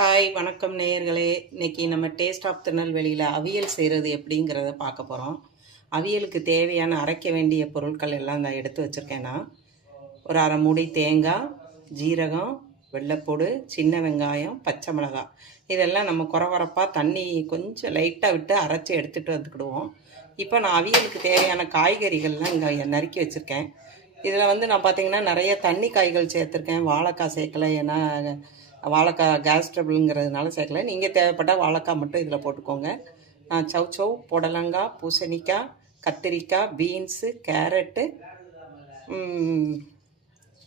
Hi வணக்கம் நேயர்களே. இன்றைக்கி நம்ம டேஸ்ட் ஆஃப் திருநெல்வேலியில் அவியல் செய்கிறது எப்படிங்கிறத பார்க்க போகிறோம் அவியலுக்கு தேவையான அரைக்க வேண்டிய பொருட்கள் எல்லாம் நான் எடுத்து வச்சுருக்கேன் நான். ஒரு அரை மூடி தேங்காய் ஜீரகம் வெள்ளைப்பூடு சின்ன வெங்காயம் பச்சை மிளகாய். இதெல்லாம் நம்ம குறவரப்பாக தண்ணி கொஞ்சம் லைட்டாக விட்டு அரைச்சி எடுத்துகிட்டு வந்துக்கிடுவோம். இப்போ நான் அவியலுக்கு தேவையான காய்கறிகள்லாம் இங்கே நறுக்கி வச்சுருக்கேன். இதில் வந்து நான் பார்த்தீங்கன்னா நிறைய தண்ணி காய்கள் சேர்த்துருக்கேன். வாழைக்காய் சேர்க்கல ஏன்னா வாழைக்காய் கேஸ் ட்ரபிளுங்கிறதுனால சேர்க்கல. நீங்கள் தேவைப்பட்டால் வாழைக்காய் மட்டும் இதில் போட்டுக்கோங்க. நான் சவ் சவ் புடலங்காய் பூசணிக்காய் கத்திரிக்காய் பீன்ஸு கேரட்டு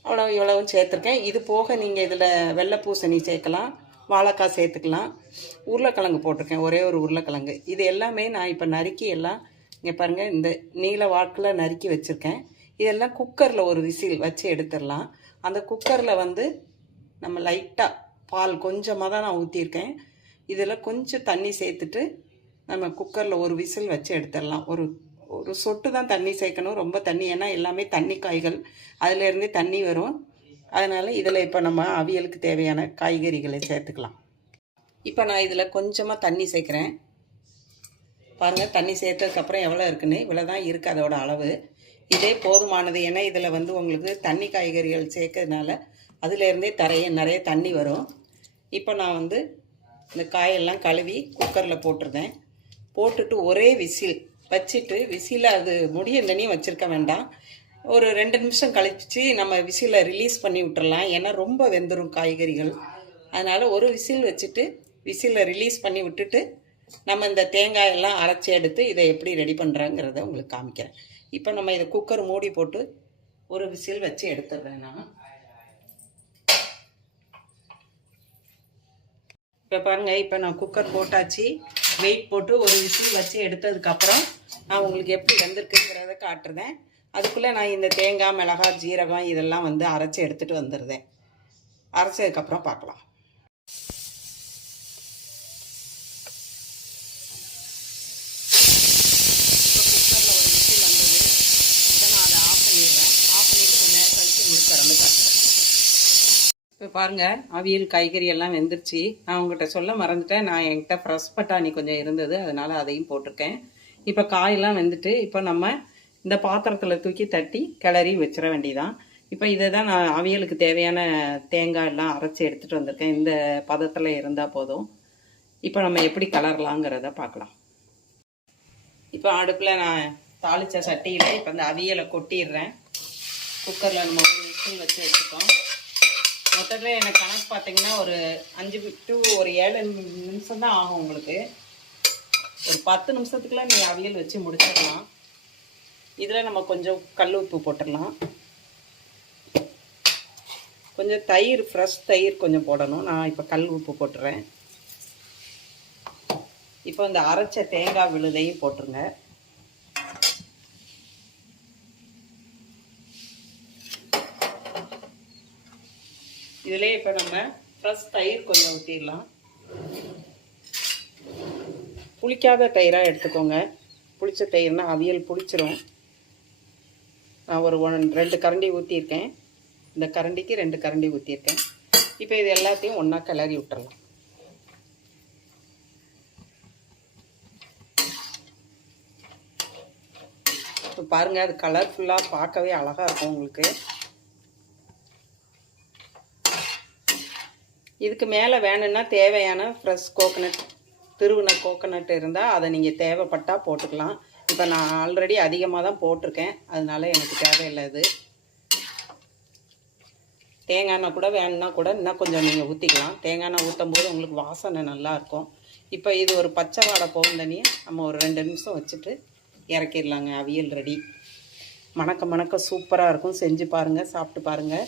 அவ்வளோ இவ்வளவும் சேர்த்துருக்கேன். இது போக நீங்கள் இதில் வெள்ளை பூசணி சேர்க்கலாம் வாழைக்காய் சேர்த்துக்கலாம். உருளைக்கிழங்கு போட்டிருக்கேன் ஒரே ஒரு உருளைக்கிழங்கு. இது எல்லாமே நான் இப்போ நறுக்கி எல்லாம் இங்கே பாருங்கள் இந்த நீல வாக்கில் நறுக்கி வச்சுருக்கேன். இதெல்லாம் குக்கரில் ஒரு விசில் வச்சு எடுத்துடலாம். அந்த குக்கரில் வந்து நம்ம லைட்டாக பால் கொஞ்சமாக தான் நான் ஊற்றிருக்கேன் இதில் கொஞ்சம் தண்ணி சேர்த்துட்டு நம்ம குக்கரில் ஒரு விசில் வச்சு எடுத்துடலாம். ஒரு ஒரு சொட்டு தான் தண்ணி சேர்க்கணும். ரொம்ப தண்ணி ஏன்னா எல்லாமே தண்ணி காய்கள். அதிலேருந்தே தண்ணி வரும். அதனால் இதில் இப்போ நம்ம அவியலுக்கு தேவையான காய்கறிகளை சேர்த்துக்கலாம். இப்போ நான் இதில் கொஞ்சமாக தண்ணி சேர்க்குறேன். பாருங்கள் தண்ணி சேர்த்ததுக்கப்புறம் எவ்வளோ இருக்குன்னு. இவ்வளோ தான் இருக்குது அதோட அளவு. இதே போதுமானது. ஏன்னா இதில் வந்து உங்களுக்கு தண்ணி காய்கறிகள் சேர்க்கறதுனால அதுலேருந்தே தரைய நிறைய தண்ணி வரும். இப்போ நான் வந்து இந்த காயெல்லாம் கழுவி குக்கரில் போட்டிருந்தேன். போட்டுட்டு ஒரே விசில் வச்சுட்டு விசில அது முடிய தண்ணியும் வச்சுருக்க வேண்டாம். ஒரு ரெண்டு நிமிஷம் கழிச்சு நம்ம விசிலை ரிலீஸ் பண்ணி விட்டுறலாம். ஏன்னா ரொம்ப வெந்துடும் காய்கறிகள். அதனால் ஒரு விசில் வச்சுட்டு விசிலை ரிலீஸ் பண்ணி விட்டுட்டு நம்ம இந்த தேங்காயெல்லாம் அரைச்சி எடுத்து இதை எப்படி ரெடி பண்ணுறாங்கிறத உங்களுக்கு காமிக்கிறேன். இப்போ நம்ம இதை குக்கர் மூடி போட்டு ஒரு விசில் வச்சு எடுத்துடுறேன் நான். இப்போ பாருங்கள் இப்போ நான் குக்கர் போட்டாச்சு. வெயிட் போட்டு ஒரு விசில் வச்சு எடுத்ததுக்கப்புறம் நான் உங்களுக்கு எப்படி வெந்திருக்குங்கிறத காட்டுறேன். அதுக்குள்ளே நான் இந்த தேங்காய் மிளகாய் ஜீரகம் இதெல்லாம் வந்து அரைச்சி எடுத்துகிட்டு வந்துடுறேன். அரைச்சதுக்கப்புறம் பார்க்கலாம் இப்போ குக்கரில் ஒரு விசில் வந்தது இப்போ நான் அதை ஆஃப் பண்ணிடுறேன் ஆஃப் பண்ணிட்டு கொஞ்சம் நேரம் கழிச்சு உங்களுக்கு திறந்து காட்டுறேன் இப்போ பாருங்கள் அவியல் காய்கறி எல்லாம் வெந்துருச்சு. நான் உங்கள்கிட்ட சொல்ல மறந்துட்டேன். நான் என்கிட்ட ஃப்ரெஷ் பட்டாணி கொஞ்சம் இருந்தது. அதனால் அதையும் போட்டிருக்கேன். இப்போ காயெல்லாம் வெந்துட்டு இப்போ நம்ம இந்த பாத்திரத்தில் தூக்கி தட்டி கிளறி வச்சிட வேண்டியதான் இப்போ இதை தான் நான் அவியலுக்கு தேவையான தேங்காய் எல்லாம் அரைச்சி எடுத்துகிட்டு வந்திருக்கேன். இந்த பதத்தில் இருந்தால் போதும். இப்போ நம்ம எப்படி கலரலாங்கிறத பார்க்கலாம் இப்போ அடுப்பில் நான் தாளித்த சட்டியில் இப்போ இந்த அவியலை கொட்டிடுறேன். குக்கரில் நம்ம ஒரு விசில் வச்சு வச்சுருக்கோம் மொத்தத்தில் எனக்கு கணக்கு பார்த்தீங்கன்னா ஒரு அஞ்சு டு ஒரு ஏழு நிமிஷம் தான் ஆகும் உங்களுக்கு. ஒரு பத்து நிமிஷத்துக்குள்ள நீங்கள் அவியல் வச்சு முடிச்சிடலாம். இதில் நம்ம கொஞ்சம் கல் உப்பு போட்டுடலாம். கொஞ்சம் தயிர் ஃப்ரெஷ் தயிர் கொஞ்சம் போடணும். நான் இப்போ கல் உப்பு போட்டுறேன். இப்போ இந்த அரைச்ச தேங்காய் விழுதையும் போட்டுருங்க. இதிலே இப்போ நம்ம ஃப்ரெஷ் தயிர் கொஞ்சம் ஊற்றிடலாம் புளிக்காத தயிராக எடுத்துக்கோங்க. புளிச்ச தயிர்னா அவியல் புளிச்சிரும். நான் ஒரு ஒன் ரெண்டு கரண்டி ஊற்றியிருக்கேன் இந்த கரண்டிக்கு ரெண்டு கரண்டி ஊற்றியிருக்கேன் இப்போ இது எல்லாத்தையும் ஒன்றா கிளறி விட்டுறலாம். இப்போ பாருங்கள் அது கலர்ஃபுல்லாக பார்க்கவே அழகாக இருக்கும் உங்களுக்கு. இதுக்கு மேலே வேணும்னா தேவையான ஃப்ரெஷ் கோகனட் திருவின கோகனட் இருந்தால் அதை நீங்கள் தேவைப்பட்டால் போட்டுக்கலாம். இப்போ நான் ஆல்ரெடி அதிகமாக தான் போட்டிருக்கேன். அதனால எனக்கு தேவையில்லை இது. தேங்காய் எண்ணெய் கூட வேணும்னா கூட இன்னும் கொஞ்சம் நீங்கள் ஊற்றிக்கலாம் தேங்காய் எண்ணெய் ஊற்றும் போது உங்களுக்கு வாசனை நல்லாயிருக்கும் இப்போ இது ஒரு பச்சை வாடை போகும் தண்ணியை நம்ம ஒரு ரெண்டு நிமிஷம் வச்சுட்டு இறக்கிடலாங்க. அவியல் ரெடி மணக்க மணக்க சூப்பராக இருக்கும். செஞ்சு பாருங்கள் சாப்பிட்டு பாருங்கள்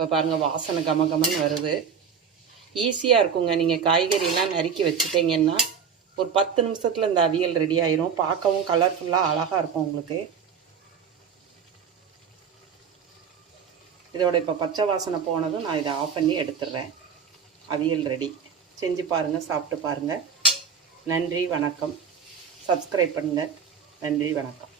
இப்போ பாருங்கள் வாசனை கம கமன்னு வருது. ஈஸியாக இருக்குங்க. நீங்கள் காய்கறிலாம் நறுக்கி வச்சுட்டீங்கன்னா ஒரு பத்து நிமிஷத்தில் இந்த அவியல் ரெடி ஆயிரும். பார்க்கவும் கலர்ஃபுல்லாக அழகாக இருக்கும் உங்களுக்கு. இதோட இப்போ பச்சை வாசனை போனதும் நான் இதை ஆஃப் பண்ணி எடுத்துடுறேன். அவியல் ரெடி செஞ்சு பாருங்கள் சாப்பிட்டு பாருங்கள் நன்றி வணக்கம். சப்ஸ்கிரைப் பண்ணுங்கள் நன்றி வணக்கம்.